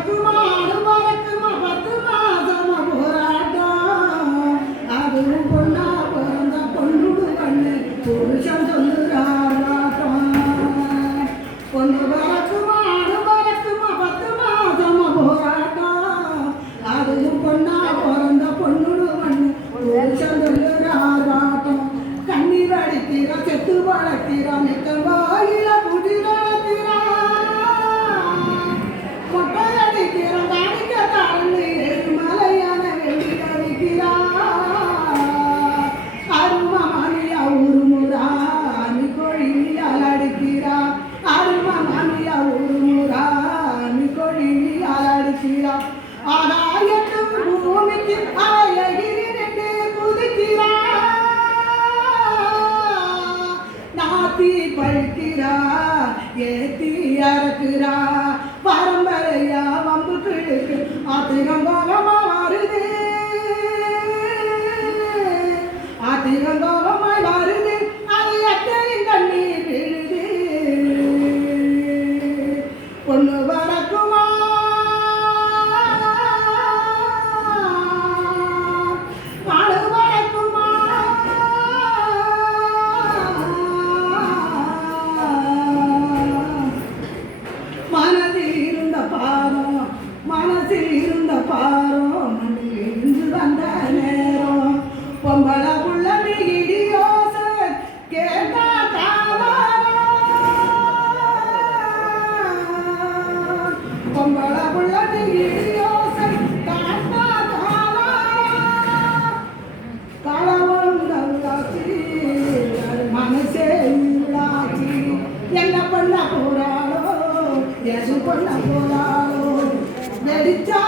பறக்குமா அது பறக்குமா 10 மாதமா போராட்டம் அதுவும் பொண்ணா பிறந்த பொண்ணுடு கண்ணு புருஷன் சொல்லுறாராட்டம் பொண்ணு பறக்குமா அது பறக்குமா 10 மாதமா போராட்டம் அதுவும் பொண்ணா பிறந்த பொண்ணுடு கண்ணு புருஷன் சொல்லுறாராட்டம் கண்ணி வடிக்கிறா செத்து வளர்க்கிறா நிற்கும் வாயில குடி வளர்க்கிறா மொட்டை அடிக்கிறா காணிக்க தாழ்ந்து மலையான வெள்ளி அடிக்கிறா அருமமணியா உருமுறா நீ கொழியால் அடிக்கிறா அருமமணியா உருமுறா நீ கொழியால் அடிக்கிறா ஆகாயத்தும் பூமிக்கு ஆயகிரி ரெண்டு குதிக்கிறா நாத்தி பழுக்கிறா ஏத்தி அறக்குறா பரம்பரையா வம்பு கிழக்கு ஆத்திரங்கோலமா வருது ஆத்திரங்கோலமாய் வருது அது எத்தையும் கண்ணீர் விழுது பொண்ணு வரக்குமா மாடு வரக்குமா மனசில் இருந்த பாரம் இருந்து வந்த நேரம் பொம்பளை புள்ள இடியோச கேட்டா பொம்பளை புள்ள இடியோச காட்டா களவந்தாச்சி மனசே உள்ளாச்சி என்ன பண்ண போறாளோ எது பண்ண போறாளோ வெடிச்சா